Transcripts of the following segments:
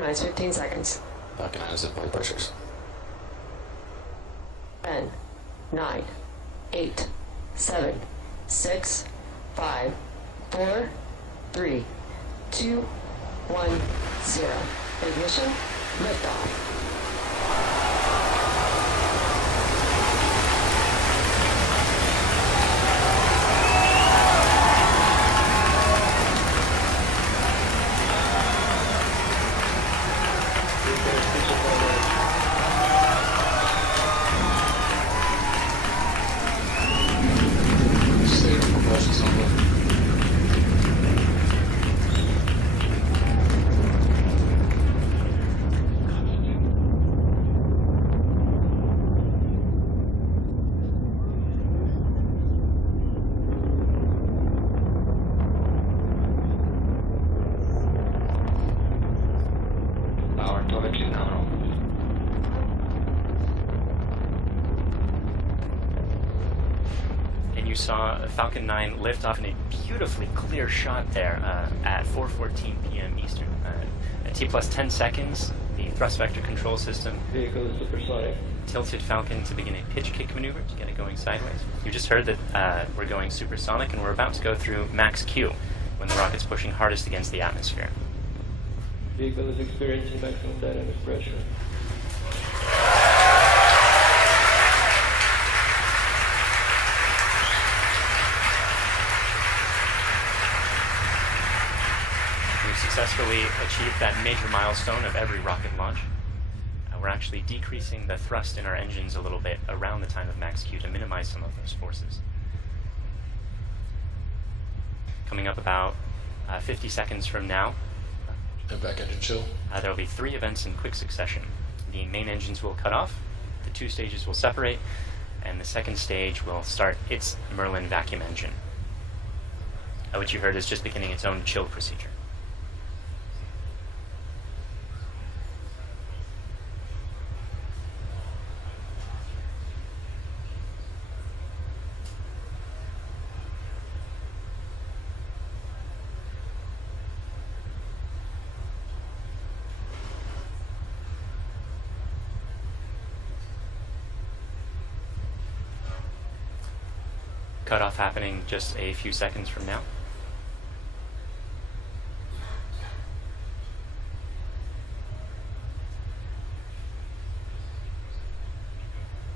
Synchronize 15 seconds. Falcon 9 is at full pressures. 10, 9, 8, 7, 6, 5, 4, 3, 2, 1, 0. Ignition, liftoff. You saw Falcon 9 lift off in a beautifully clear shot there at 4:14 p.m. Eastern. At T plus 10 seconds, the thrust vector control system tilted Falcon to begin a pitch kick maneuver to get it going sideways. You just heard that we're going supersonic, and we're about to go through max Q when the rocket's pushing hardest against the atmosphere. Vehicle is experiencing maximum dynamic pressure. We've successfully achieved that major milestone of every rocket launch. We're actually decreasing the thrust in our engines a little bit around the time of max Q to minimize some of those forces. Coming up about 50 seconds from now, And back engine chill. there will be 3 events in quick succession. The main engines will cut off, the 2 stages will separate, and the second stage will start its Merlin vacuum engine, which you heard is just beginning its own chill procedure. Cutoff happening just a few seconds from now.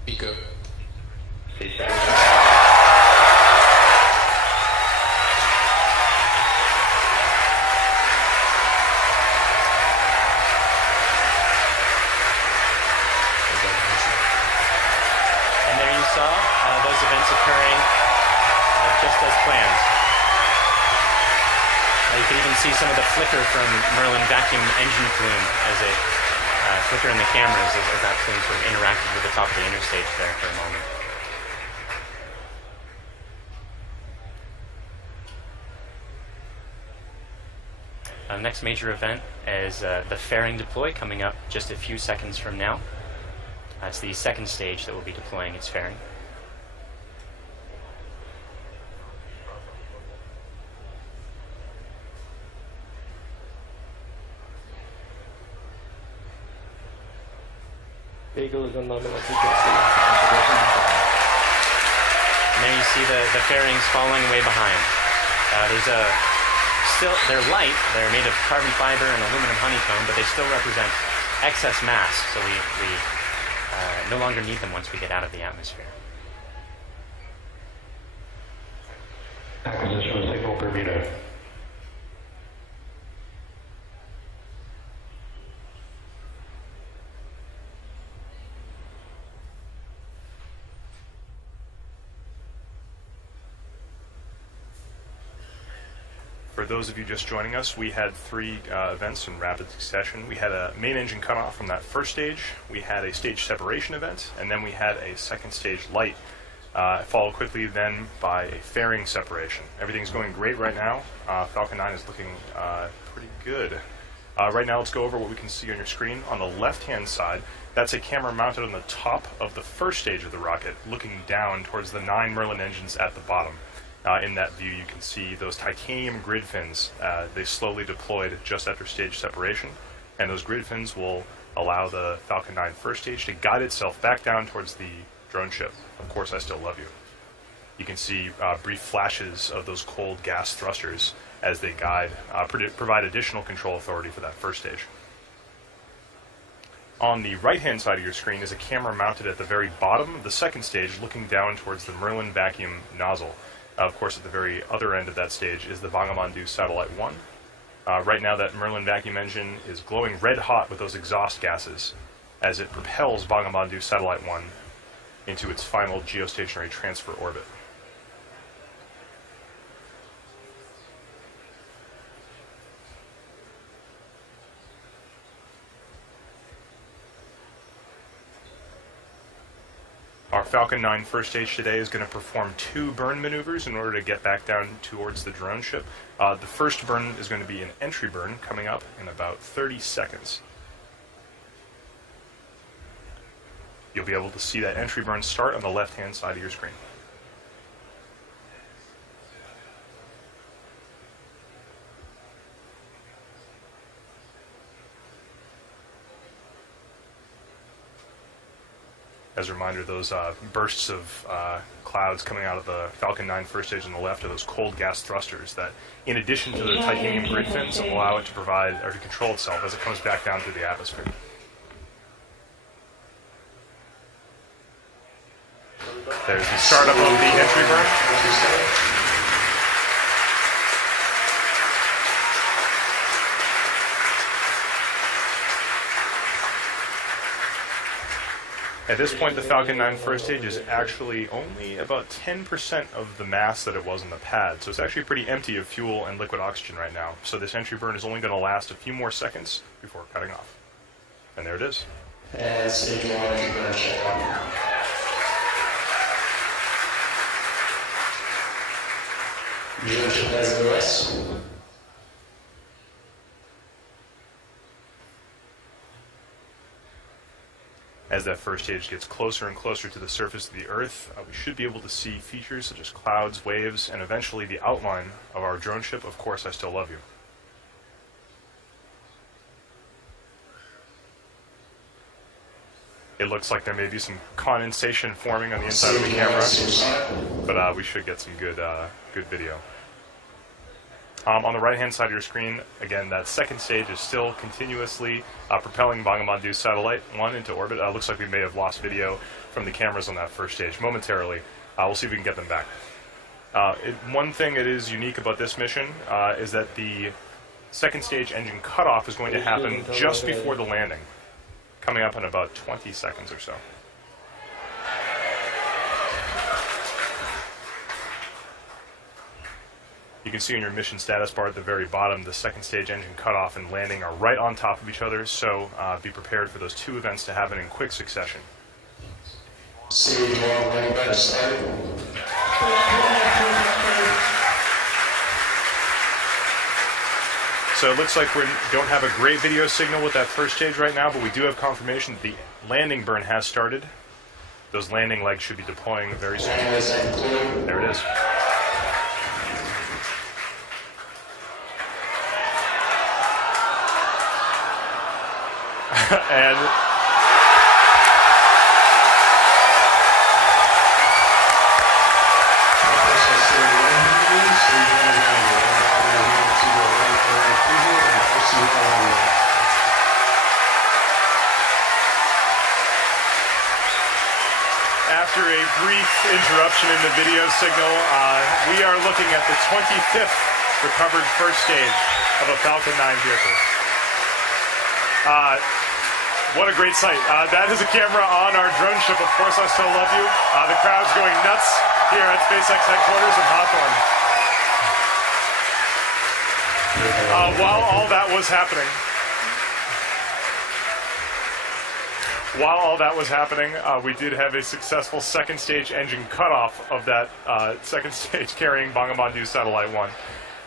Eco. And there you saw those events occurring just as planned. You can even see some of the flicker from Merlin vacuum engine plume as it flicker in the cameras as that plume sort of interacted with the top of the interstage there for a moment. Next major event is the fairing deploy coming up just a few seconds from now. That's the second stage that will be deploying its fairing. Vehicle is on nominal frequency. And there you see the fairings falling way behind. They're light, they're made of carbon fiber and aluminum honeycomb, but they still represent excess mass, so we no longer need them once we get out of the atmosphere. Acquisition of signal Bermuda. For those of you just joining us, we had 3 events in rapid succession. We had a main engine cutoff from that first stage, we had a stage separation event, and then we had a second stage light, followed quickly then by a fairing separation. Everything's going great right now. Falcon 9 is looking pretty good. Right now, let's go over what we can see on your screen. On the left-hand side, that's a camera mounted on the top of the first stage of the rocket, looking down towards the 9 Merlin engines at the bottom. In that view, you can see those titanium grid fins. They slowly deployed just after stage separation. And those grid fins will allow the Falcon 9 first stage to guide itself back down towards the drone ship. Of course, I still love you. You can see brief flashes of those cold gas thrusters as they guide, provide additional control authority for that first stage. On the right-hand side of your screen is a camera mounted at the very bottom of the second stage, looking down towards the Merlin vacuum nozzle. Of course, at the very other end of that stage is the Bangabandhu Satellite-1. Right now, that Merlin vacuum engine is glowing red hot with those exhaust gases as it propels Bangabandhu Satellite-1 into its final geostationary transfer orbit. Our Falcon 9 first stage today is going to perform 2 burn maneuvers in order to get back down towards the drone ship. The first burn is going to be an entry burn coming up in about 30 seconds. You'll be able to see that entry burn start on the left-hand side of your screen. As a reminder, those bursts of clouds coming out of the Falcon 9 first stage on the left are those cold gas thrusters that, in addition to the titanium grid fins, allow it to provide or to control itself as it comes back down through the atmosphere. There's the startup of the entry burn. At this point, the Falcon 9 first stage is actually only about 10% of the mass that it was on the pad, so it's actually pretty empty of fuel and liquid oxygen right now. So this entry burn is only going to last a few more seconds before cutting off. And there it is. And stage 1 entry burn shut down. Drone ship has OS. As that first stage gets closer and closer to the surface of the Earth, we should be able to see features such as clouds, waves, and eventually the outline of our drone ship, Of Course I Still Love You. It looks like there may be some condensation forming on the inside of the camera, but we should get some good video. On the right-hand side of your screen, again, that second stage is still continuously propelling Bangabandhu Satellite-1 into orbit. Looks like we may have lost video from the cameras on that first stage momentarily. We'll see if we can get them back. One thing that is unique about this mission is that the second stage engine cutoff is going to happen just before the landing, coming up in about 20 seconds or so. You can see in your mission status bar at the very bottom, the second stage engine cutoff and landing are right on top of each other, so be prepared for those 2 events to happen in quick succession. Stage 1 landing pad started. So it looks like we don't have a great video signal with that first stage right now, but we do have confirmation that the landing burn has started. Those landing legs should be deploying very soon. There it is. And after a brief interruption in the video signal, we are looking at the 25th recovered first stage of a Falcon 9 vehicle. What a great sight. That is a camera on our drone ship, Of Course I Still Love You. The crowd's going nuts here at SpaceX headquarters in Hawthorne. While all that was happening, we did have a successful second stage engine cutoff of that second stage carrying Bangabandhu Satellite-1.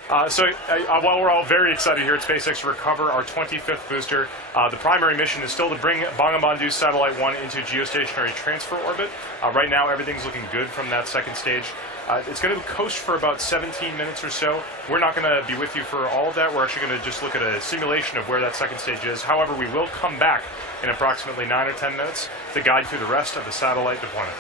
While we're all very excited here at SpaceX to recover our 25th booster, the primary mission is still to bring Bangabandhu Satellite-1 into geostationary transfer orbit. Right now, everything's looking good from that second stage. It's going to coast for about 17 minutes or so. We're not going to be with you for all of that. We're actually going to just look at a simulation of where that second stage is. However, we will come back in approximately 9 or 10 minutes to guide through the rest of the satellite deployment.